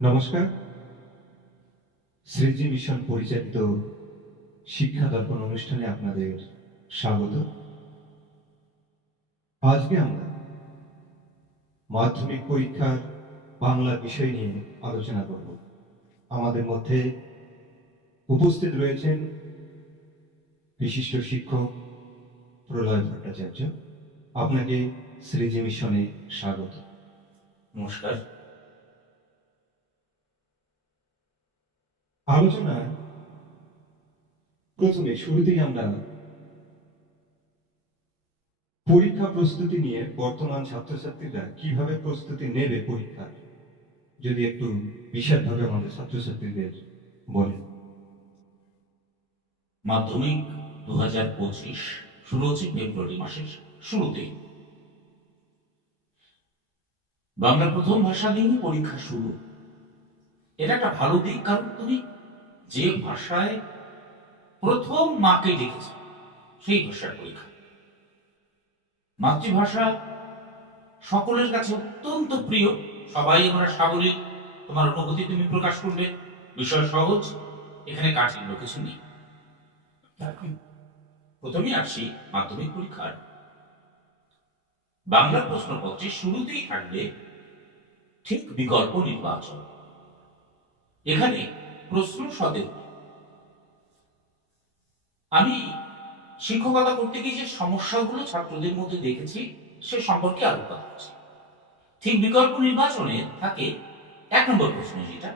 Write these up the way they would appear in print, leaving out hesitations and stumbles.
নমস্কার। শ্রীজি মিশন পরিচালিত শিক্ষা দর্পণ অনুষ্ঠানে আপনাদের স্বাগত। আজকে আমরা মাধ্যমিক পরীক্ষার বাংলা বিষয় নিয়ে আলোচনা করব। আমাদের মধ্যে উপস্থিত রয়েছেন বিশিষ্ট শিক্ষক প্রলয় ভট্টাচার্য। আপনাকে শ্রীজি মিশনে স্বাগত। নমস্কার। আলোচনায় প্রথমে শুরুতেই আমরা পরীক্ষা প্রস্তুতি নিয়ে বর্তমান ছাত্রছাত্রীরা কিভাবে প্রস্তুতি নেবে পরীক্ষার, যদি একটু বিশদভাবে আমাদের ছাত্রছাত্রীদের বলেন। মাধ্যমিক 2025 শুরু হচ্ছে ফেব্রুয়ারি মাসের শুরুতেই। বাংলা প্রথম ভাষা নিয়ে পরীক্ষা শুরু। এটা একটা ভালো দিক, কারণ তুমি যে ভাষায় প্রথম মাকে দেখেছ সেই ভাষার পরীক্ষা। মাতৃভাষা সকলের কাছে অত্যন্ত প্রিয়। সবাই আমরা সাবলীল, তোমার অনুভূতি তুমি প্রকাশ করবে, বিষয় সহজ, এখানে কাঠিন্য কিছু নেই। প্রথমে আসি মাধ্যমিক পরীক্ষার বাংলা প্রশ্নপত্রে শুরুতেই থাকবে ঠিক বিকল্প নির্বাচন। এখানে প্রশ্ন সতের। আমি শিক্ষকতা করতে গিয়ে যে সমস্যাগুলো ছাত্রদের মধ্যে দেখেছি সে সম্পর্কে আলোকপাত করছি। ঠিক বিকল্প নির্বাচনে থাকে 1 নম্বর প্রশ্ন, যেটা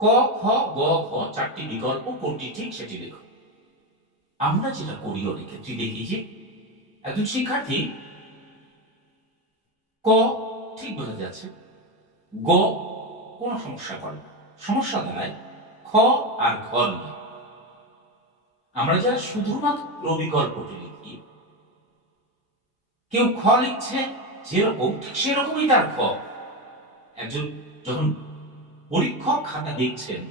ক, খ, গ, ঘ 4টি বিকল্প, কোনটি ঠিক সেটি লেখো। আমরা যেটা করি অনেক ক্ষেত্রে দেখি যে একজন শিক্ষার্থী ক ঠিক বোঝা যাচ্ছে, গ কোনো সমস্যা করে না, সমস্যা দাঁড়ায় খ আর ঘ নিয়ে। আমরা যারা শুধুমাত্র বিকল্পটি লিখি, কেউ খ লিখছে যেরকম ঠিক সেরকমই তার খ। একজন যখন পরীক্ষক খাতা দেখছেন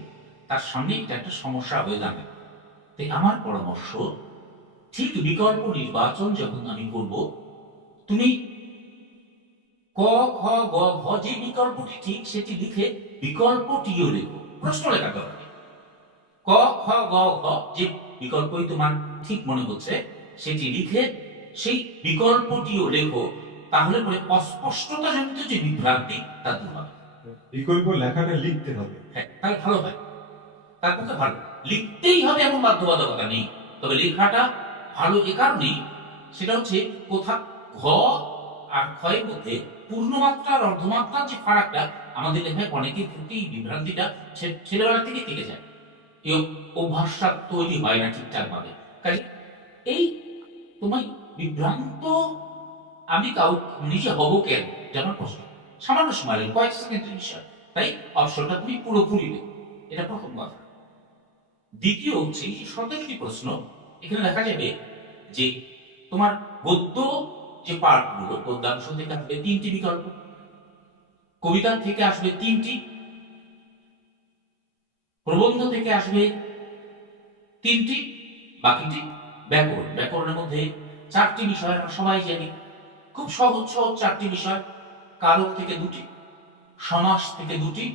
তার সামনে এটা একটা সমস্যা হয়ে দাঁড়ায়। তাই আমার পরামর্শ, ঠিক বিকল্প নির্বাচন যখন আমি করব, তুমি ক, খ, গ, ঘ যে বিকল্পটি ঠিক সেটি লিখে বিকল্পটিও লেখো, প্রশ্ন লেখার দরকার নেই। ক, খ, গ, ঘ যে বিকল্পই তোমার ঠিক মনে হচ্ছে সেটি লিখে সেই বিকল্পটিও লেখো। তাহলে পরে অস্পষ্টতা জনিত যে বিভ্রান্তি তা দূর হবে। বিকল্প লেখাটা লিখতে হবে। হ্যাঁ, তাহলে ভালো হয়। তার পক্ষে ভালো, লিখতেই হবে এমন বাধ্যবাধকতা নেই। তবে লেখাটা ভালো এ কারণেই, সেটা হচ্ছে কোথা ঘ আর ক্ষয়ের মধ্যে পূর্ণমাত্রা আর অর্ধমাত্রার যে ফারাকটা আমাদের লেখায় অনেকের ক্ষেত্রেই বিভ্রান্তিটা ছেলেবেলা থেকে থেকে যায়। এই অভ্যাসটা তৈরি হয় না ঠিকঠাক ভাবে। কাজে এই তোমার বিভ্রান্ত আমি নিজে হব কেন, যেমন প্রশ্ন সামান্য সময় লাগে, কয়েক সেকেন্ডের বিষয়, তাই অপশনটা তুমি পুরোপুরি দেবে। এটা প্রথম কথা। দ্বিতীয় হচ্ছে 17টি প্রশ্ন। এখানে দেখা যাবে যে তোমার গদ্য যে পার্টগুলো, গদ্যাংশ থেকে আসবে 3টি বিকল্প, কবিতা থেকে আসবে 3টি, প্রবন্ধ থেকে আসবে 3টি, বাকিটি ব্যাকরণ। ব্যাকরণের মধ্যে 4টি বিষয় আমরা সবাই জানি, খুব সহজ সহজ 4টি বিষয়। কারক থেকে 2টি, সমাস থেকে 2টি,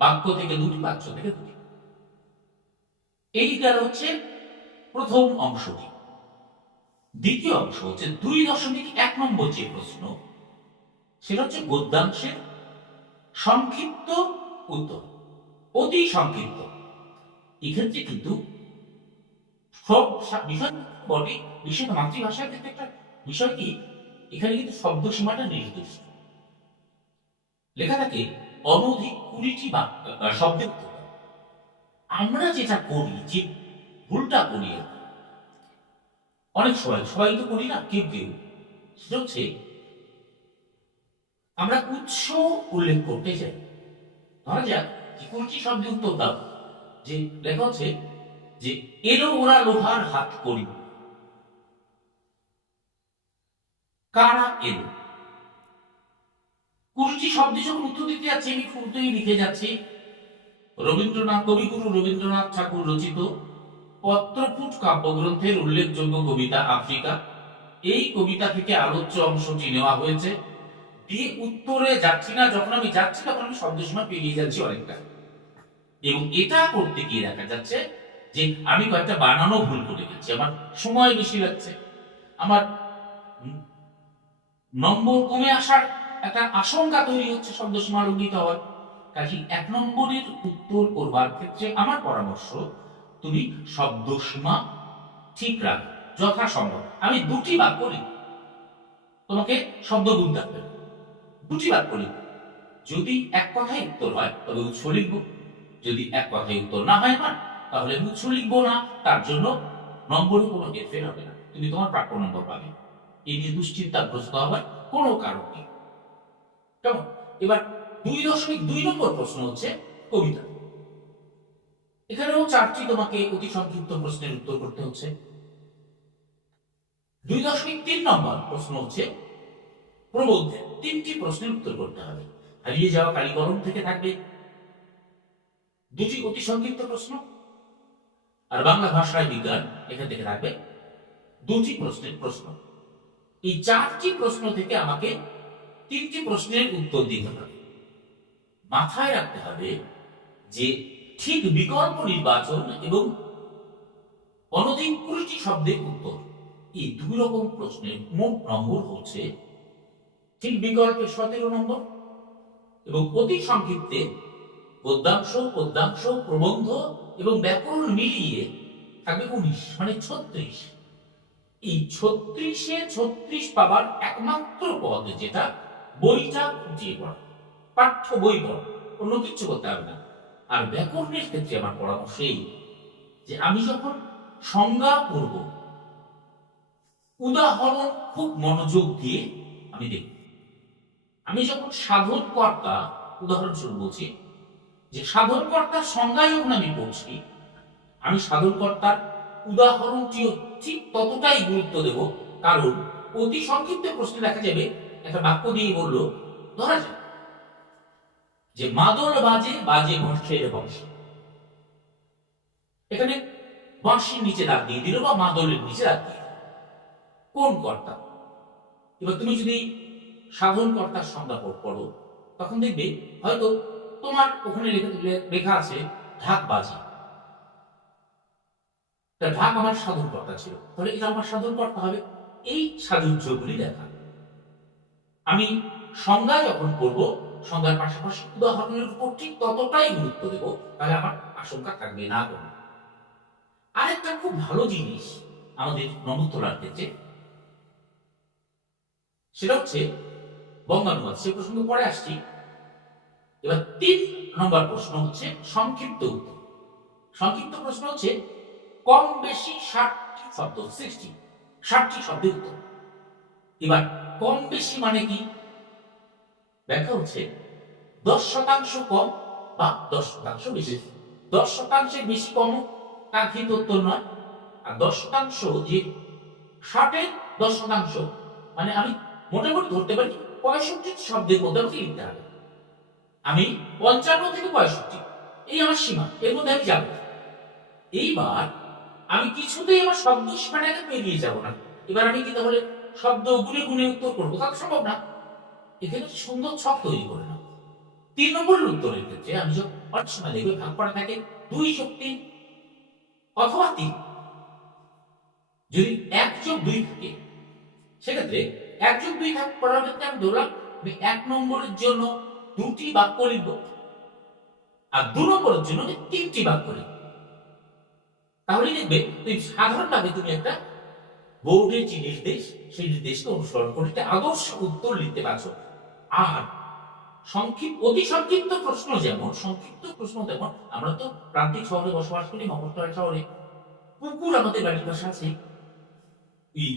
বাক্য থেকে 2টি, বাচ্য থেকে 2টি। এইটা হচ্ছে প্রথম অংশটি। দ্বিতীয় অংশ হচ্ছে 2.1 নম্বর যে প্রশ্ন, সেটা হচ্ছে গদ্যাংশের সংক্ষিপ্ত উত্তর, অতি সংক্ষিপ্ত। এক্ষেত্রে কিন্তু সব বিষয় বটে, বিশেষ মাতৃভাষার ক্ষেত্রে একটা বিষয় কি, এখানে কিন্তু শব্দ সীমাটা নির্দিষ্ট। লেখা থাকে অনধিক 20টি শব্দের উত্তর। আমরা যেটা করি, যে ভুলটা করি অনেক সময়, সবাই তো করি না, কেউ কেউ, সেটা হচ্ছে আমরা উৎস উল্লেখ করতে চাই। ধরা যাক যে 20টি শব্দের উত্তর দাও, যে লেখা হচ্ছে যে এলো ওরা লোহার হাত করি, কারা এলো। 20টি শব্দে যখন উত্তর দিতে যাচ্ছি, আমি শুরুতেই লিখে যাচ্ছি রবীন্দ্রনাথ, কবিগুরু রবীন্দ্রনাথ ঠাকুর রচিত পত্রপুট কাব্যগ্রন্থের উল্লেখযোগ্য কবিতা আফ্রিকা। এই কবিতা থেকে আলোচ্য অংশটি নেওয়া হয়েছে। দিয়ে উত্তরে যাচ্ছি না, যখন আমি যাচ্ছি তখন আমি শব্দসীমা পেরিয়ে যাচ্ছি অনেকটা। এবং এটা করতে গিয়ে দেখা যাচ্ছে যে আমি কয়েকটা বানানো ভুল করে গেছি, আমার সময় বেশি লাগছে, আমার নম্বর কমে আসার একটা আশঙ্কা তৈরি হচ্ছে শব্দসীমা লঙ্ঘিত হওয়ার। কাজে 1 নম্বরের উত্তর করবার ক্ষেত্রে আমার পরামর্শ, তুমি শব্দসীমা ঠিক রাখ যথাসম্ভব। আমি 2টি বাক্য লিখব, তোমাকে শব্দ গুনতে হবে। 2টি বাক্য লিখব, যদি এক কথায় উত্তর হয় তবে উৎস লিখব, যদি এক কথায় উত্তর না হয় আমার, তাহলে আমি উৎস লিখবো না। তার জন্য নম্বরে কোনো হেরফের হবে না, তুমি তোমার প্রাপ্য নম্বর পাবে। এই নিয়ে দুশ্চিন্তাগ্রস্ত হওয়ার কোনো কারণ নেই। কেমন? এবার 2.2 নম্বর প্রশ্ন হচ্ছে কবিতা। এখানেও 4টি তোমাকে অতি সংক্ষিপ্ত প্রশ্নের উত্তর করতে হচ্ছে। 2.3 নম্বর প্রশ্ন হচ্ছে প্রবন্ধে 3টি প্রশ্নের উত্তর করতে হবে। হারিয়ে যাওয়া কালীকরণ থেকে থাকবে 2টি অতি সংক্ষিপ্ত প্রশ্ন, আর বাংলা ভাষায় বিজ্ঞান এখান থেকে থাকবে 2টি প্রশ্নের প্রশ্ন। এই 4টি প্রশ্ন থেকে আমাকে 3টি প্রশ্নের উত্তর দিতে হবে। মাথায় রাখতে হবে যে ঠিক বিকল্প নির্বাচন এবং অনধিক 20টি শব্দের উত্তর, এই 2 রকম প্রশ্নের মোট নম্বর হচ্ছে ঠিক বিকল্পে 17 নম্বর এবং অতি সংক্ষিপ্তে পদ্যাংশ, পদ্যাংশ, প্রবন্ধ এবং ব্যাকরণ মিলিয়ে থাকবে 19, মানে 36। এই 36-এ 36 পাবার একমাত্র পদ যেটা বইটা খুঁটিয়ে পড়া, পাঠ্য বই পড়া, অন্য কিছু করতে হবে না। আর ব্যাকরণের ক্ষেত্রে আমার পরামর্শ এই যে আমি যখন সংজ্ঞা করব, উদাহরণ খুব মনোযোগ দিয়ে আমি দেখব। আমি যখন সাধন কর্তা, উদাহরণস্বরূপ বলছি যে সাধন কর্তার সংজ্ঞা যখন আমি পড়ছি, আমি সাধন কর্তার উদাহরণটিও ঠিক ততটাই গুরুত্ব দেব। কারণ অতি সংক্ষিপ্ত প্রশ্নে দেখা যাবে একটা বাক্য দিয়ে বলল, ধরা যায় যে মাদল বাজে বাজে ঘষের বংশ, এখানে বাঁশির নিচে দাগ দিয়ে দিল বা মাদলের নিচে দাগ দিয়ে দিল, কোন কর্তা? এবার তুমি যদি সাধন কর্তার সংজ্ঞা পড়ো, তখন দেখবে হয়তো তোমার ওখানে লেখা আছে ঢাক বাজে, ঢাক আমার সাধন কর্তা ছিল, তাহলে এটা আমার সাধন কর্তা হবে। এই সাজুজ্যগুলি দেখা। আমি সংজ্ঞা যখন পড়বো, সংজ্ঞার পাশাপাশি উদাহরণের উপর ঠিক ততটাই গুরুত্ব দেব, তাহলে আমার আশঙ্কা থাকবে না কোনো। আরেকটা খুব ভালো জিনিস আমাদের নম্বর তোলার ক্ষেত্রে, সেটা হচ্ছে বঙ্গানুবাদ। সে প্রসঙ্গে পরে আসছি। এবার 3 নম্বর প্রশ্ন হচ্ছে সংক্ষিপ্ত উত্তর। সংক্ষিপ্ত প্রশ্ন হচ্ছে কম বেশি 60টি শব্দ, 60টি শব্দের উত্তর। এবার কম বেশি মানে কি? ব্যাখ্যা হচ্ছে 10% কম বা 10% বেশি। 10% বেশি কম কাঙ্ক্ষিত উত্তর নয়, আর 10% যে 60-এর 10%, মানে আমি মোটামুটি ধরতে পারি 65 শব্দের মধ্যে আমাকে লিখতে হবে। আমি 55 থেকে 65, এই আমার সীমা, এর মধ্যে আমি যাব। এইবার আমি কিছুতেই আমার শব্দ সীমাটাকে পেরিয়ে যাব না। এবার আমি কি তাহলে শব্দ গুনে গুনে উত্তর করবো? তা সম্ভব না। এখানে সুন্দর ছক তৈরি করে নাও। 3 নম্বরের উত্তরের ক্ষেত্রে আমি যখন অনেক সময় দেখবে ভাগ করা থাকে 2+3 অথবা 3। যদি 1+2 থাকে, সেক্ষেত্রে 1+2 ভাগ করার ক্ষেত্রে আমি ধরলাম আমি 1 নম্বরের জন্য 2টি বাক্য লিখব, আর 2 নম্বরের জন্য 3টি বাক্য লিখব। তাহলে দেখবে তুমি সাধারণভাবে তুমি একটা বোর্ডের যে নির্দেশ, সেই নির্দেশকে অনুসরণ করে একটা আদর্শ উত্তর লিখতে পারছো। আর অতি সংক্ষিপ্ত প্রশ্ন যেমন, সংক্ষিপ্ত প্রশ্ন তেমন, আমরা তো প্রান্তিক শহরে বসবাস করি, মফস্বল শহরে। পুকুর আমাদের বাড়ির পাশে আছে, এই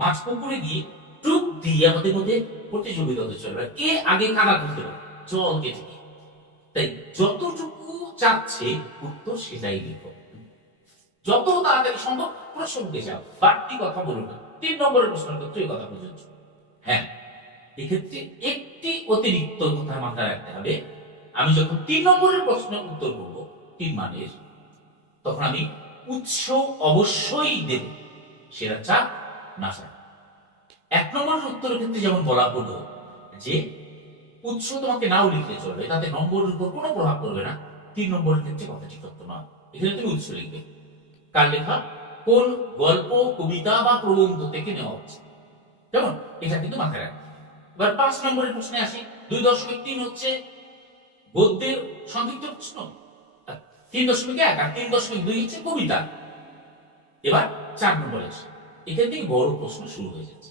মাছ পুকুরে গিয়ে টুক দিয়ে আমাদের মধ্যে প্রতিযোগিতা হতে চলবে কে আগে কাদা তুলতে পারে জল কেটে। তাই যতটুকু চাচ্ছে উত্তর সেটাই লিখো, যত তাড়াতাড়ি সম্ভব প্রসঙ্গে যাও, বাড়তি কথা বলো না। 3 নম্বরের প্রশ্নের ক্ষেত্রে এই কথা প্রযোজ্য। হ্যাঁ, এক্ষেত্রে একটি অতিরিক্ত কথা মাথায় রাখতে হবে। আমি যখন 3 নম্বরের প্রশ্নের উত্তর করবো 3 মানের, তখন আমি উৎস অবশ্যই দেব, সেটা চাপ না চাপ। 1 নম্বরের উত্তরের ক্ষেত্রে যেমন বলা হলো যে উৎস তোমাকে নাও লিখলে চলবে, তাতে নম্বরের উপর কোনো প্রভাব পড়বে না। 3 নম্বরের ক্ষেত্রে কথাটি সত্য নয়, এখানে তুমি উৎস লিখবে, কার লেখা, কোন গল্প, কবিতা বা প্রবন্ধ থেকে নেওয়া হচ্ছে। যেমন এটা কিন্তু মাথায় রাখবে। এবার 5 নম্বরের প্রশ্নে আসি। 2.3 হচ্ছে গদ্যের সংক্ষিপ্ত প্রশ্ন, 3.1 আর 3.2 হচ্ছে কবিতা। এবার 4 নম্বরে আসি, এখান থেকে বড় প্রশ্ন শুরু হয়ে যাচ্ছে।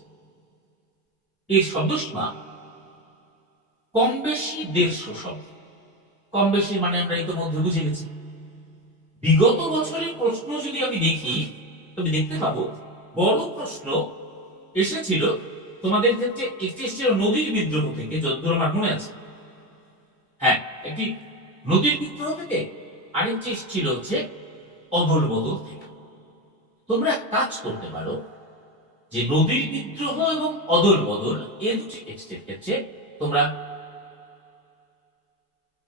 এর শব্দসীমা কম বেশি 150 শব্দ। কম বেশি মানে আমরা ইতিমধ্যে বুঝে গেছি। বিগত বছরের প্রশ্ন যদি আমি দেখি, তবে দেখতে পাবো বড় প্রশ্ন এসেছিল তোমাদের ক্ষেত্রে। একটি এসেছিল নদীর বিদ্রোহ থেকে, যতদূর আমার মনে আছে। হ্যাঁ, একটি নদীর বিদ্রোহ থেকে, আরেকটি এসেছিল হচ্ছে অদল বদল থেকে। তোমরা কাজ করতে পারো যে নদীর বিদ্রোহ এবং অদল বদল এই দুটি টেক্সটের ক্ষেত্রে তোমরা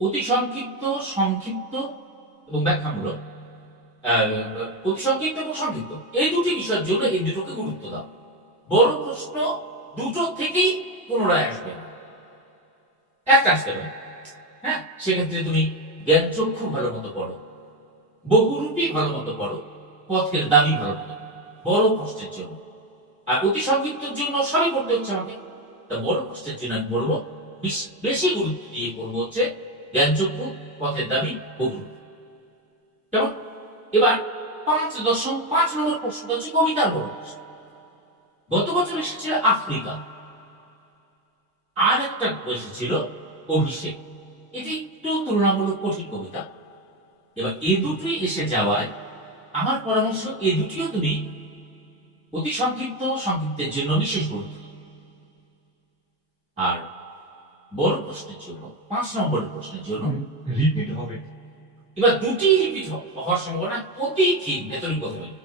অতি সংক্ষিপ্ত, সংক্ষিপ্ত এবং ব্যাখ্যামূলক, অতি সংক্ষিপ্ত এবং সংক্ষিপ্ত এই দুটি বিষয়ের জন্য এই দুটোকে গুরুত্ব দাও। বড় প্রশ্ন দুটো থেকেই পুনরায় আসবে না, একটা আসতে পারে। হ্যাঁ, সেক্ষেত্রে তুমি জ্ঞানচক্ষু ভালো মতো পড়ো, বহুরূপী ভালো মতো পড়ো, পথের দাবি ভালো মতো পড়ো, বড় প্রশ্নের জন্য। আর অতি সংক্ষিপ্তের জন্য সবই পড়তে হচ্ছে আমাকে। তা বড় প্রশ্নের জন্য আমি বলবো বেশি গুরুত্ব দিয়ে পড়বো হচ্ছে জ্ঞানচক্ষু, পথের দাবি, বহুরূপী। কেমন? এবার 5.5 নম্বর প্রশ্নটা হচ্ছে কবিতার বড় প্রশ্ন। গত বছর এসেছিল আফ্রিকা, আর একটা এসেছিল অভিষেক। এটি একটু তুলনামূলক কঠিন কবিতা। এবার এই দুটোই এসে যাওয়ায় আমার পরামর্শ, এই দুটিও তুমি অতি সংক্ষিপ্ত, সংক্ষিপ্তের জন্য বিশেষ গুরুত্ব দিও। আর বড় প্রশ্নের জন্য, 5 নম্বরের প্রশ্নের জন্য রিপিট হবে। এবার দুটি রিপিট হওয়ার সম্ভাবনা অতি ক্ষীণ, ভেতরই কথা বলি।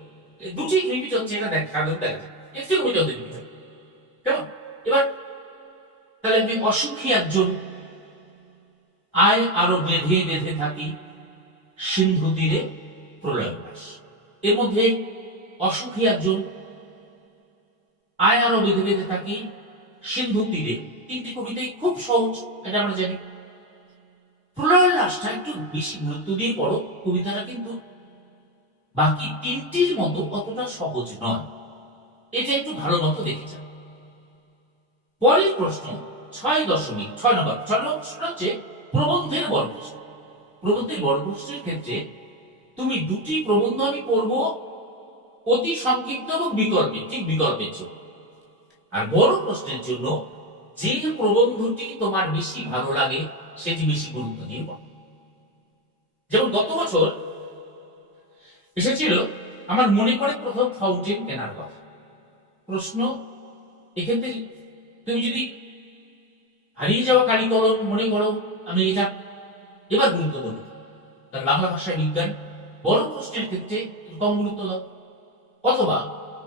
দুটি রিপিট হচ্ছে, এটা দেখা যায় একটু কবিতা রিপিট হবে। কেমন? এবার তাহলে আমি অসুখী একজন, আয় আরো বেঁধে বেঁধে থাকি, সিন্ধু তীরে প্রলয় উল্লাস। এর মধ্যে অসুখী একজন, আয় আরো বেঁধে বেঁধে থাকি, সিন্ধু তীরে, তিনটি কবিতাই খুব সহজ, এটা আমরা জানি। প্রলয় উল্লাসটা একটু বেশি গুরুত্ব দিয়ে পড়ো, কবিতাটা কিন্তু বাকি তিনটির মতো অতটা সহজ নয়, এটা একটু ভালো মতো দেখে যাও। পরের প্রশ্ন 6.6 নম্বর প্রশ্ন হচ্ছে প্রবন্ধের বড় প্রশ্ন। প্রবন্ধের বড় প্রশ্নের ক্ষেত্রে তুমি দুটি প্রবন্ধ আমি পড়বো, অতি সংক্ষিপ্ত এবং বিকল্পে, ঠিক বিকল্পের জন্য। আর বড় প্রশ্নের জন্য যে প্রবন্ধটি তোমার বেশি ভালো লাগে সেটি বেশি গুরুত্ব দিয়ে পড়ো। যেমন গত বছর এসেছিল আমার মনে পড়ে প্রথম ফাউন্টেন কেনার কথা। প্রশ্ন এক্ষেত্রে তুমি যদি হারিয়ে যাওয়া কালি কলম মনে করো, আমি এটা এবার গুরুত্ব দেবো। কারণ বাংলা ভাষায় বিজ্ঞান বড় প্রশ্নের ক্ষেত্রে কম গুরুত্ব দাও, অথবা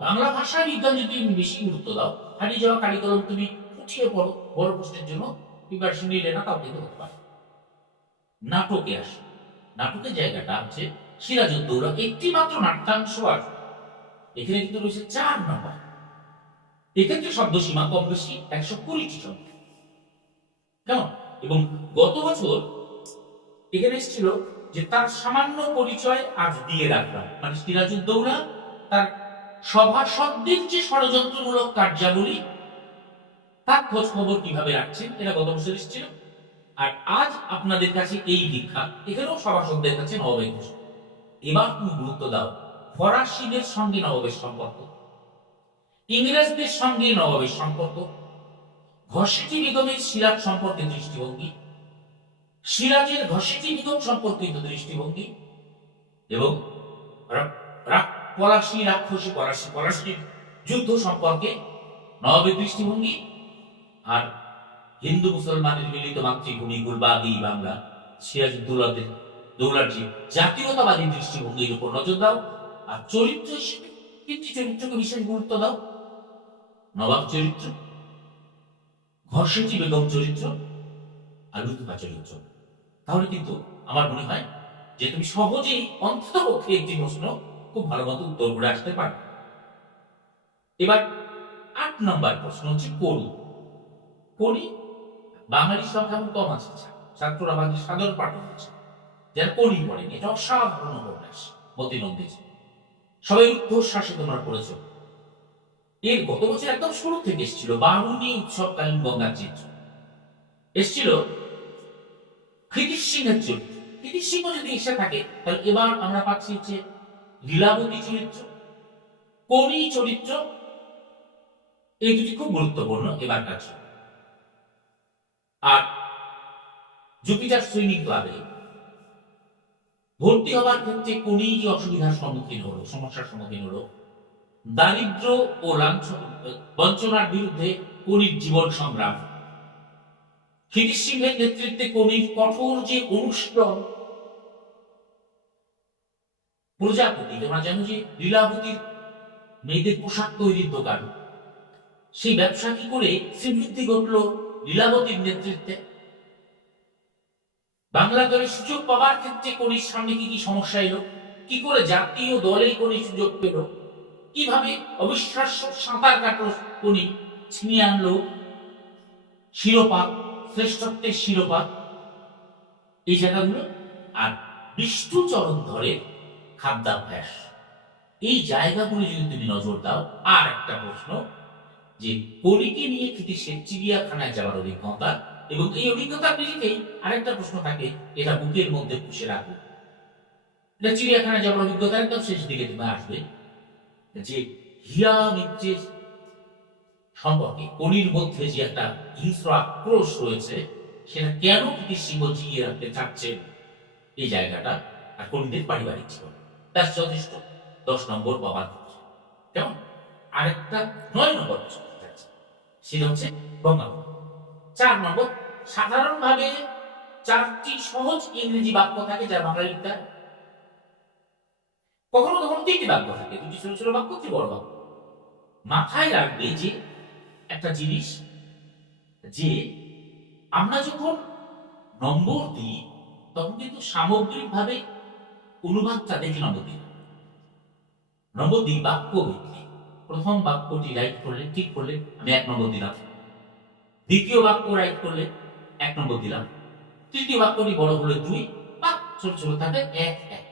বাংলা ভাষায় বিজ্ঞান যদি তুমি বেশি গুরুত্ব দাও, হারিয়ে যাওয়া কালি কলম তুমি উঠিয়ে পড়ো, বড় প্রশ্নের জন্য প্রিপারেশন নিলে না, তাও কিন্তু হতে পারে। নাটকে আসে, নাটকের জায়গাটা হচ্ছে সিরাজউদ্দৌলা, একটি মাত্র নাট্যাংশ আছে, এখানে কিন্তু রয়েছে 4 নম্বর। এক্ষেত্রে শব্দসীমা কম বেশি 120টি শব্দ। কেমন? এবং গত বছর এখানে এসেছিল যে তার সামান্য পরিচয় আজ দিয়ে রাখলাম, মানে সিরাজউদ্দৌলা তার সভাসদদের যে ষড়যন্ত্রমূলক কার্যাবলী তার খোঁজ খবর কিভাবে রাখছেন, এটা গত বছর এসেছিল। আর আজ আপনাদের কাছে এই দীক্ষা, এখানেও সভাসদদের কাছে নবাবের ঘোষ। এবার তুমি গুরুত্ব দাও ফরাসিদের সঙ্গে নবাবের সম্পর্ক, ইংরেজদের সঙ্গে নবাবের সম্পর্ক, ঘসেটি বেগমের সিরাজ সম্পর্কে দৃষ্টিভঙ্গি, সিরাজের ঘসেটি বেগম সম্পর্কিত দৃষ্টিভঙ্গি, এবং পলাশী যুদ্ধ সম্পর্কে নবাবের দৃষ্টিভঙ্গি, আর হিন্দু মুসলমানের মিলিত মাতৃভূমি গুলবাগি বাংলা সিরাজউদ্দৌলার যে জাতীয়তাবাদী দৃষ্টিভঙ্গির উপর নজর দাও। আর চরিত্র হিসেবে 3টি চরিত্রকে বিশেষ গুরুত্ব দাও, নবাব চরিত্র, ঘসেটি বেগম চরিত্র, আর লুতুফা চরিত্র। তাহলে কিন্তু আমার মনে হয় যে তুমি সহজেই অন্ততপক্ষে একটি প্রশ্ন খুব ভালো মতো উত্তর করে আসতে পারবে। এবার 8 নম্বর প্রশ্ন হচ্ছে কলি। কলি বাঙালির সংখ্যা এখন কম আছে, ছাত্ররা বাঙালি সাধারণ পাঠক হচ্ছে, যারা কোনি পড়েন। এটা অসাধারণ উপন্যাস মতিনন্দী, সবাই উচ্ছ্বাসে তোমরা পড়েছ। এর গত বছর একদম শুরু থেকে এসেছিল বারুণী উৎসবকালীন গঙ্গার চিত্র, এসেছিল কৃতি সিংহের চরিত্র। কৃতি সিংহ যদি এসে থাকে, তাহলে এবার আমরা পাচ্ছি হচ্ছে লীলাবতী চরিত্র, কোনি চরিত্র। এই দুটি খুব গুরুত্বপূর্ণ এবার কাছে। আর জুপিটার সুইমিং ক্লাবে ভর্তি হওয়ার ক্ষেত্রে কোনি যে অসুবিধার সম্মুখীন হলো, সমস্যার সম্মুখীন হলো, দারিদ্র ও বঞ্চনার বিরুদ্ধে কোনির জীবন সংগ্রাম, কৃতি সিংহের নেতৃত্বে কোনির কঠোর যে অনুশীলন, প্রজাপতি, তোমরা জানো যে লীলাবতীর মেয়েদের পোশাক তৈরির দোকান, সেই ব্যবসা কি করে শ্রীবৃদ্ধি ঘটল লীলাবতীর নেতৃত্বে। বাংলা দলে সুযোগ পাওয়ার ক্ষেত্রে কোনির সামনে কি কি সমস্যা এলো, কি করে জাতীয় দলে কোনি সুযোগ পেল, কিভাবে অবিশ্বাস্য সাঁতার কাটল কোনি, ছিনিয়ে আনলো শিরোপা, শ্রেষ্ঠত্বের শিরোপা, এই জায়গাগুলো। আর বিষ্ণুচরণ ধরে খাদ্যাভ্যাস, এই জায়গাগুলো যদি তুমি নজর দাও। আর একটা প্রশ্ন, যে কোনিকে নিয়ে কৃতিশের চিড়িয়াখানায় যাওয়ার অভিজ্ঞতা, এবং এই অভিজ্ঞতার নিরিখেই আরেকটা প্রশ্ন থাকে, এটা বুকের মধ্যে পুষে রাখো। এটা চিড়িয়াখানায় যাওয়ার অভিজ্ঞতা একদম শেষ দিকে তুমি আসবে, যে হীরা মিত্রের সম্পর্কে কোনির মধ্যে যে একটা হিংস্র আক্রোশ রয়েছে, সেটা কেন কৃতি সিংহ জিয়ে রাখতে চাচ্ছেন, এই জায়গাটা। আর কোনিদের পারিবারিক জীবন, তার যথেষ্ট 10 নম্বর পাওয়ার। কেমন? আরেকটা 9 নম্বর সেটা হচ্ছে বঙ্গাঙ্গ। 4 নম্বর, সাধারণভাবে 4টি সহজ ইংরেজি বাক্য থাকে যা বাংলা লিখতে হয়। কখনো কখনো 3টি বাক্য থাকে, 2টি ছোট ছোট বাক্য, 3টি বড় বাক্য। মাথায় রাখবে যে একটা জিনিস, যে আমরা যখন নম্বর দিই তখন কিন্তু সামগ্রিকভাবে অনুবাদটা দেখে নম্বর দিই, নম্বর দিই বাক্য ভিত্তিক। প্রথম বাক্যটি রাইট করলে, ঠিক করলে আমি 1 নম্বর দিলাম, দ্বিতীয় বাক্য রাইট করলে 1 নম্বর দিলাম, তৃতীয় বাক্যটি বড় হলে 2, বা ছোট ছোট থাকলে 1 1।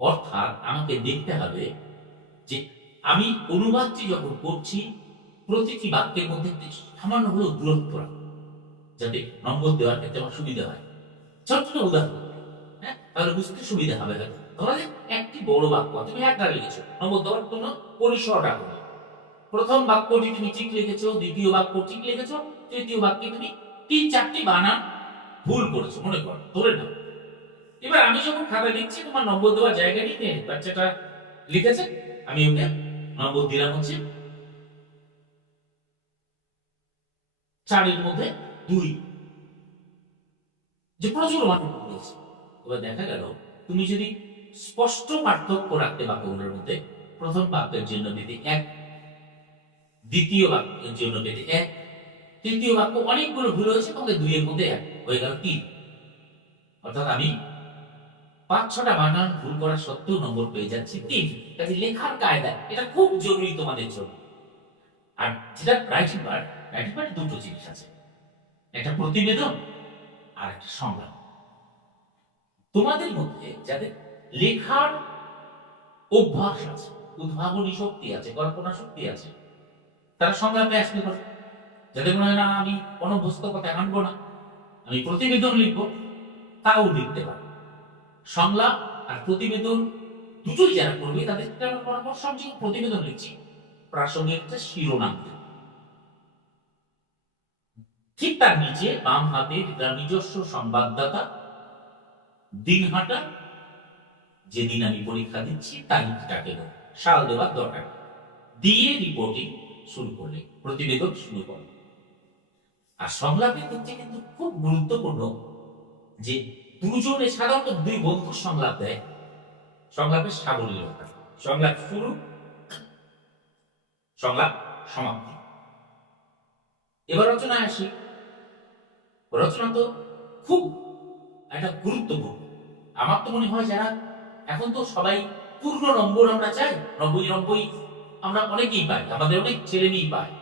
অর্থাৎ আমাকে দেখতে হবে যে আমি অনুবাদটি যখন করছি, প্রতিটি বাক্যের মধ্যে সামান্য হলেও দূরত্ব রাখবো, যাতে নম্বর দেওয়ার ক্ষেত্রে আমার সুবিধা হয়। ছোট ছোট উদাহরণ, হ্যাঁ, তাহলে বুঝতে সুবিধা হবে। ধরা যাক একটি বড় বাক্য তুমি 1টা লিখেছো, নম্বর দেওয়ার জন্য পরিসর রাখো। প্রথম বাক্যটি তুমি ঠিক লিখেছো, দ্বিতীয় বাক্য ঠিক লিখেছো, তৃতীয় বাক্যে তুমি 3-4টি বানান ভুল করেছো, মনে করো, ধরে নাও। এবার আমি যখন খাতা লিখছি, তোমার নম্বর দেওয়ার জায়গাটি নেই, বাচ্চাটা লিখেছে, আমি ওকে নম্বর দিলাম হচ্ছে 4-এর মধ্যে 2, যে প্রচুর মানুষ রয়েছে। এবার দেখা গেল তুমি যদি স্পষ্ট পার্থক্য রাখতে বাক্যগুলোর মধ্যে, প্রথম বাক্যের জন্য পেতে 1, দ্বিতীয় বাক্যের জন্য পেতে 1, তৃতীয় বাক্য অনেকগুলো ভুল হয়েছে, তোমাকে 2-এর মধ্যে 1 হয়ে গেল 3। অর্থাৎ আমি 5-6টা বানান ভুল করা সত্ত্বেও নম্বর পেয়ে যাচ্ছি 3। কাজে লেখার কায়দা এটা খুব জরুরি তোমাদের জন্য। আর যেটা রাইটিং পার্ট, রাইটিং পার্টে 2টো জিনিস আছে, একটা প্রতিবেদন আর একটা সংলাপ। তোমাদের মধ্যে যাদের লেখার অভ্যাস আছে, উদ্ভাবনী শক্তি আছে, কল্পনা শক্তি আছে, তারা সংলাপে আসতে পারে। যাদের মনে হয় না আমি অনভ্যস্ত কথা আনবো না, আমি প্রতিবেদন লিখবো, তাও লিখতে পারে। সংলাপ আর প্রতিবেদন দুটোই যারা করবে, তাদের পরামর্শ, আমি প্রতিবেদন লিখছি, প্রাসঙ্গিক শিরোনাম দেব, ঠিক তার নিচে বাম হাতের তার নিজস্ব সংবাদদাতা, দিনহাটা, যেদিন আমি পরীক্ষা দিচ্ছি তারিখটাকে সাল দেওয়ার দরকার, দিয়ে রিপোর্টিং শুরু করলে, প্রতিবেদন শুরু করলে। আর সংলাপের ক্ষেত্রে কিন্তু খুব গুরুত্বপূর্ণ যে দুজনে, সাধারণত 2 বন্ধু সংলাপ দেয়, সংলাপের সাবলীলতা, সংলাপ শুরু, সংলাপ সমাপ্তি। এবার রচনায় আসি। রচনা তো খুব একটা গুরুত্বপূর্ণ। আমার তো মনে হয় যারা এখন তো সবাই পূর্ণ নম্বর আমরা চাই, 90 আমরা অনেকেই পাই, আমাদের অনেক ছেলে মেয়েই পায়।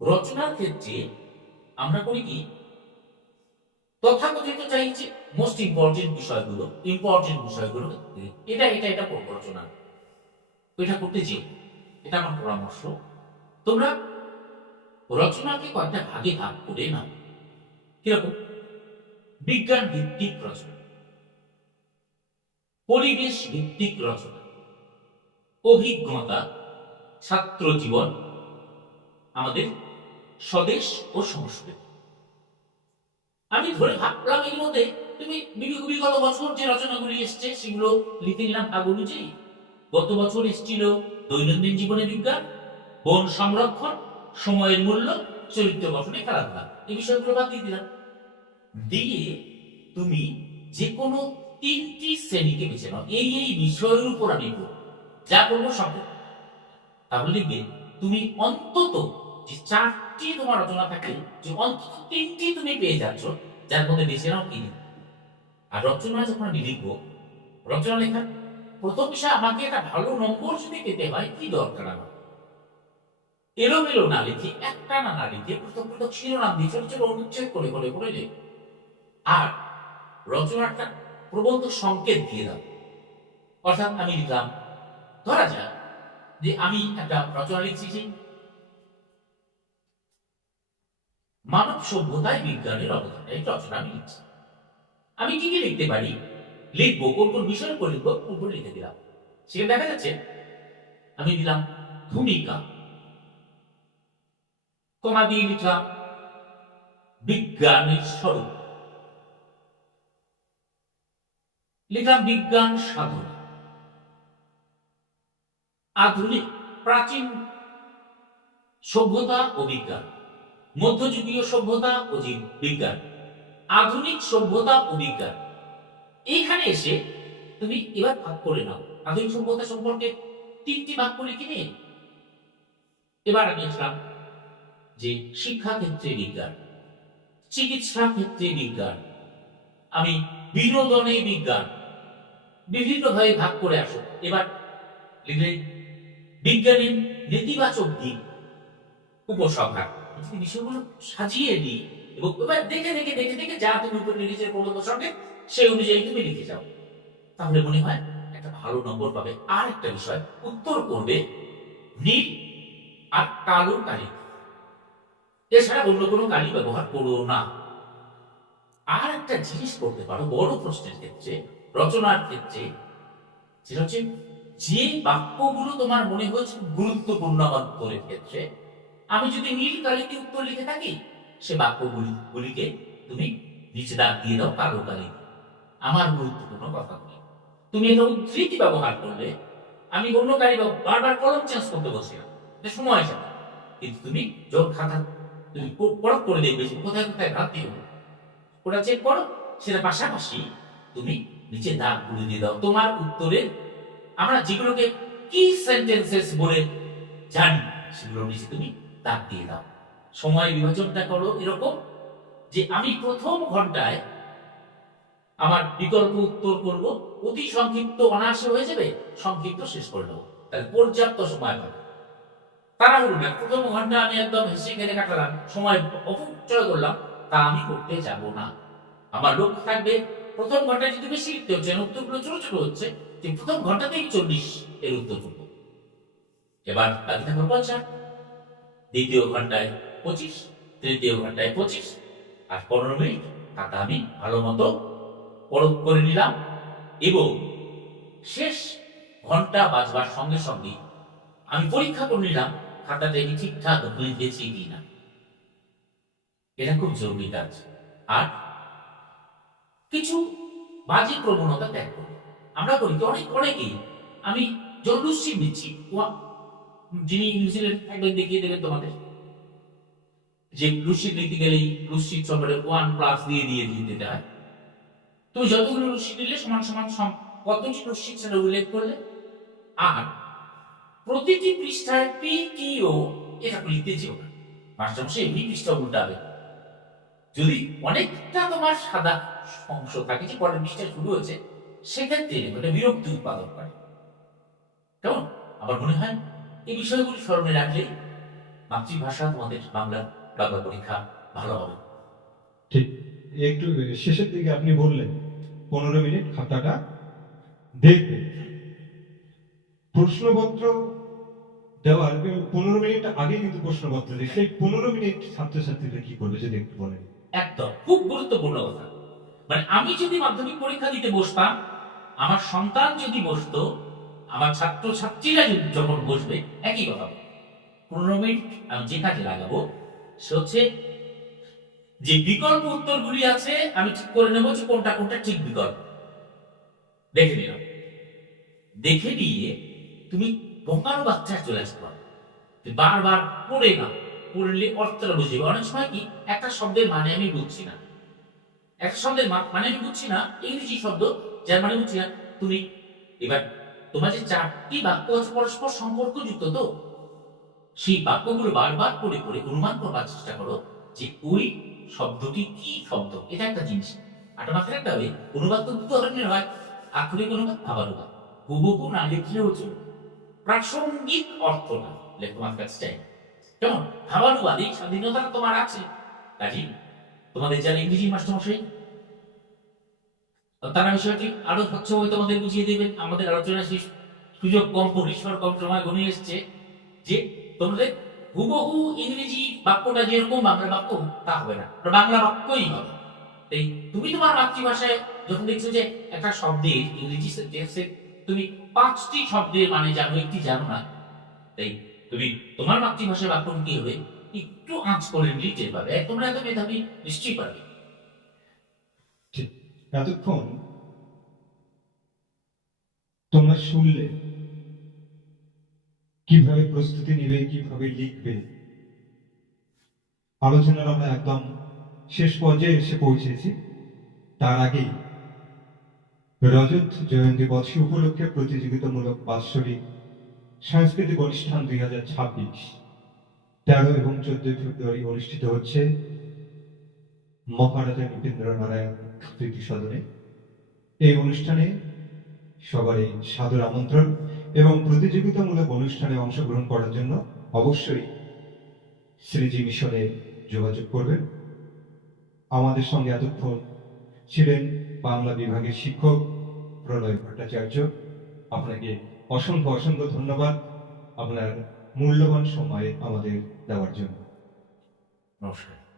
রচনার ক্ষেত্রে আমরা করি কি, তথাকথিত চাই যে মোস্ট ইম্পর্টেন্ট বিষয়গুলো এটা এটা এটা করবো রচনা, এটা করতে যে, এটা আমার পরামর্শ। তোমরা রচনাকে কয়েকটা ভাগে ভাগ করে নাও। কিরকম? বিজ্ঞান ভিত্তিক রচনা, পরিবেশ ভিত্তিক রচনা, অভিজ্ঞতা, ছাত্র জীবন, আমাদের স্বদেশ ও সংস্কৃতি। আমি ধরে ভাবলাম এর মধ্যে তুমি বিগত বছর যে রচনাগুলি এসছে সেগুলো লিখে নিলাম ভাগ অনুযায়ী। গত বছর এসেছিল দৈনন্দিন জীবনে বিজ্ঞান, বন সংরক্ষণ, সময়ের মূল্য, চরিত্র গঠনে খেলাধুলা, এই বিষয়গুলো বাদ দিয়ে দিলাম। দিয়ে তুমি যে কোনো 3টি শ্রেণীকে বেছে নাও, এই বিষয়ের উপর আমি যা করবো সব। তাহলে লিখবে তুমি অন্তত যে 4টি তোমার রচনা থাকে, যে অন্তত 3টি তুমি পেয়ে যাচ্ছ, যার মধ্যে বেছে নাও কি। আর রচনা যখন আমি লিখবো, রচনা লেখার প্রথম বিষয় আমাকে একটা ভালো নম্বর যদি পেতে হয়, কি দরকার আমার এলোমেলো না লিখে, একটা না লিখে প্রথম শিরোনাম দিয়ে ছোট ছোট অনুচ্ছেদ করে করে করে লিখ। আর রচনাটা প্রবন্ধ সংকেত দিয়ে দাও। অর্থাৎ আমি লিখলাম, ধরা যায় যে আমি একটা রচনা লিখছি যে মানব সভ্যতায় বিজ্ঞানের অবদান, এই রচনা আমি লিখছি। আমি কি কি লিখতে পারি, লিখবো, কোন কোন বিষয়ের উপর লিখবো, উপর লিখে দিলাম। সেখানে দেখা যাচ্ছে আমি দিলাম ভূমিকা, কমা দিয়ে লিখলাম বিজ্ঞানের স্বরূপ, লিখলাম বিজ্ঞান সাধনা, আধুনিক প্রাচীন সভ্যতা ও বিজ্ঞান, মধ্যযুগীয় সভ্যতা ও বিজ্ঞান, আধুনিক সভ্যতা ও বিজ্ঞান। এইখানে এসে তুমি এবার ভাগ করে নাও আধুনিক সভ্যতা সম্পর্কে 3টি বাক্য লিখে নিয়ে। এবার আমি আসলাম যে শিক্ষা ক্ষেত্রে বিজ্ঞান, চিকিৎসা ক্ষেত্রে বিজ্ঞান, আমি বিনোদনে বিজ্ঞান, বিভিন্ন ভাবে ভাগ করে আসো। এবার লিখলে বিজ্ঞানের নেতিবাচক দিক, উপসংহার, বিষয়গুলো সাজিয়ে দিই এবং এবার দেখে দেখে দেখে দেখে যা তুমি উপরে লিখেছে প্রবন্ধ সঙ্গে সেই অনুযায়ী তুমি লিখে যাও। তাহলে মনে হয় একটা ভালো নম্বর পাবে। আর একটা বিষয়, উত্তর করবে নীল আর কালো কালি, এছাড়া অন্য কোনো কালি ব্যবহার করো না। আর একটা জিনিস করতে পারো বড় প্রশ্নের ক্ষেত্রে, রচনার ক্ষেত্রে, সেটা হচ্ছে যে বাক্যগুলো তোমার মনে হয়েছে গুরুত্বপূর্ণ আমার উত্তরের ক্ষেত্রে, আমি যদি নীল কালিতে উত্তর লিখে থাকি, সে বাক্যগুলিকে তুমি নিচে দাগ দিয়ে দাও কালো কালি, আমার গুরুত্বপূর্ণ কথাগুলি। তুমি একটা উদ্ধৃতি ব্যবহার করলে, আমি অন্য কালি বারবার কলম চেঞ্জ করতে বলছিলাম, এটা সময় যাবে, কিন্তু তুমি যখন খাতা তুমি পরখ করে দেখবে কোথায় কোথায় ঘাটতি হলো, ওটা চেক করো, সেটা পাশাপাশি তুমি নিচে দাগ গুলি দিয়ে দাও তোমার উত্তরের। আমরা যেগুলোকে কি সেন্টেন্সেস বলে জানি, সেগুলো নিচে তুমি দাগ দিয়ে দাও। সময় বিভাজনটা করো এরকম যে আমি প্রথম ঘন্টায় আমার বিকল্প উত্তর করব, অতি সংক্ষিপ্ত অনায়াসে হয়ে যাবে, সংক্ষিপ্ত শেষ করে দেবো, তাহলে পর্যাপ্ত সময় পাবে। তাড়াহুড়ো না, প্রথম ঘন্টা আমি একদম হেসে খেলে কাটালাম, সময় অপচয় করলাম, তা আমি করতে যাব না। আমার লক্ষ্য থাকবে প্রথম ঘন্টায় যদি বেশি লিখতে হচ্ছে, উত্তরগুলো ছোট ছোট হচ্ছে, যে প্রথম ঘন্টাতেই 40 এর উত্তর করবো। এবার বাকি থাকবে 50, দ্বিতীয় ঘন্টায় 25, তৃতীয় ঘন্টায় 25, আর 15 মিনিট খাতা আমি ভালো মতো পরখ করে নিলাম। এবং শেষ ঘন্টা বাজবার সঙ্গে সঙ্গে আমি পরীক্ষা করে নিলাম খাতাটা কি ঠিকঠাক লিখেছি কিনা। এটা খুব জরুরি কাজ। আর কিছু বাজে প্রবণতা ত্যাগ করি। আমরা করি অনেকেই, আমি যখন লুসিড দিচ্ছি, যিনি নিউজিল্যান্ড একবার দেখিয়ে দেবেন তোমাদের, যে লুসিড নিতে গেলেই লুসিড সবারে 1+ দিয়ে দিয়ে দিতে হয়। তুমি যতগুলো লুসিড নিলে সমান সমান কতটি লুসিড সেটা উল্লেখ করলে, আর প্রতিটি পৃষ্ঠায় পি কি ও এটা লিখতে যেও না, মাস্টারমশাই এমনি পৃষ্ঠা উল্টাবে। যদি অনেকটা তোমার সাদা অংশ থাকে, যে পরের পৃষ্ঠায় শুরু হয়েছে, সেক্ষেত্রে এটা বিরক্তি উৎপাদন করে। কেমন? আমার মনে হয় এই বিষয়গুলি স্মরণে রাখলে মাতৃভাষা তোমাদের বাংলা পরীক্ষা ভালো হবে। ঠিক, একটু শেষের দিকে আপনি বললেন 15 মিনিট খাতাটা দেখবেন। প্রশ্নপত্র দেওয়ার 15 মিনিট আগে কিন্তু প্রশ্নপত্র দেয়, সেই 15 মিনিট ছাত্রছাত্রীরা কি করবে যদি একটু বলেন। একদম খুব গুরুত্বপূর্ণ কথা। মানে আমি যদি মাধ্যমিক পরীক্ষা দিতে বসতাম, আমার সন্তান যদি বসতো, আমার ছাত্র ছাত্রীরা যখন বসবে, একই কথা বলবো। 15 মিনিট আমি যে কাজে লাগাবো সে হচ্ছে যে বিকল্প উত্তরগুলি আছে আমি ঠিক করে নেবো যে কোনটা কোনটা ঠিক বিকল্প। দেখে নিলাম, দেখে নিয়ে তুমি বোকানো বাচ্চা চলে আসতে পারো। বারবার পড়ে না, পড়লে অর্থটা বুঝবে। অনেক সময় কি একটা শব্দের মানে আমি বুঝছি না, একটা শব্দের মানে আমি বুঝছি না, ইংরেজি শব্দ যার মানে বুঝছি না। তুমি এবার তোমার যে 4টি বাক্য আছে পরস্পর সম্পর্কযুক্ত, তো সেই বাক্যগুলো বারবার পড়ে পড়ে অনুমান করবার চেষ্টা করো যে ওই শব্দটি কি শব্দ। এটা একটা জিনিস আর মাথায় রাখতে হবে। অনুবাদ তো 2 ধরনের হয়, আক্ষরিক অনুবাদ, ভাবানুবাদ। হুবহু না লিখলেও চলবে, প্রাসঙ্গিক অর্থ না লেখো তোমার কাছে চাই। কেমন ভাবানুবাদ, এই স্বাধীনতা তোমার আছে। কাজী তোমাদের যারা ইংরেজি মাস্টারমশাই, তারা বিষয়টি আরো স্বচ্ছভাবে তোমাদের বুঝিয়ে দেবেন। আমাদের আলোচনা শেষ, সুযোগ কম, পরিসর কম, সময় ঘনিয়ে এসছে, যে তোমাদের হুবহু ইংরেজি বাক্যটা যেরকম বাংলা বাক্য তা হবে না, বাংলা বাক্যই হবে। তাই তুমি তোমার মাতৃভাষায় যখন দেখছো যে একটা শব্দের ইংরেজি সেন্টেন্সে তুমি 5টি শব্দের মানে জানো, একটি জানো না, তাই তুমি তোমার মাতৃভাষায় বাক্য কি হবে একটু আঁচ করে নিতে পারবে। তোমরা এত মেধাবী নিশ্চয়ই পারবে। ঠিক, এতক্ষণ তোমরা শুনলে কিভাবে প্রস্তুতি নিবে, কিভাবে লিখবে। আলোচনার আমরা একদম শেষ পর্যায়ে এসে পৌঁছেছি। তার আগেই রজত জয়ন্তী বর্ষ উপলক্ষে প্রতিযোগিতামূলক বাৎসরিক সাংস্কৃতিক অনুষ্ঠান 2026 13 এবং 14 ফেব্রুয়ারি অনুষ্ঠিত হচ্ছে মহারাজা নৃপেন্দ্র নারায়ণ স্মৃতি সদনে। এই অনুষ্ঠানে সবারই সাদর আমন্ত্রণ এবং প্রতিযোগিতামূলক অনুষ্ঠানে অংশগ্রহণ করার জন্য অবশ্যই শ্রীজি মিশনে যোগাযোগ করবেন। আমাদের সঙ্গে এতক্ষণ ছিলেন বাংলা বিভাগের শিক্ষক প্রলয় ভট্টাচার্য। আপনাকে অসংখ্য অসংখ্য ধন্যবাদ আপনার মূল্যবান সময় আমাদের দেওয়ার জন্য। নমস্কার।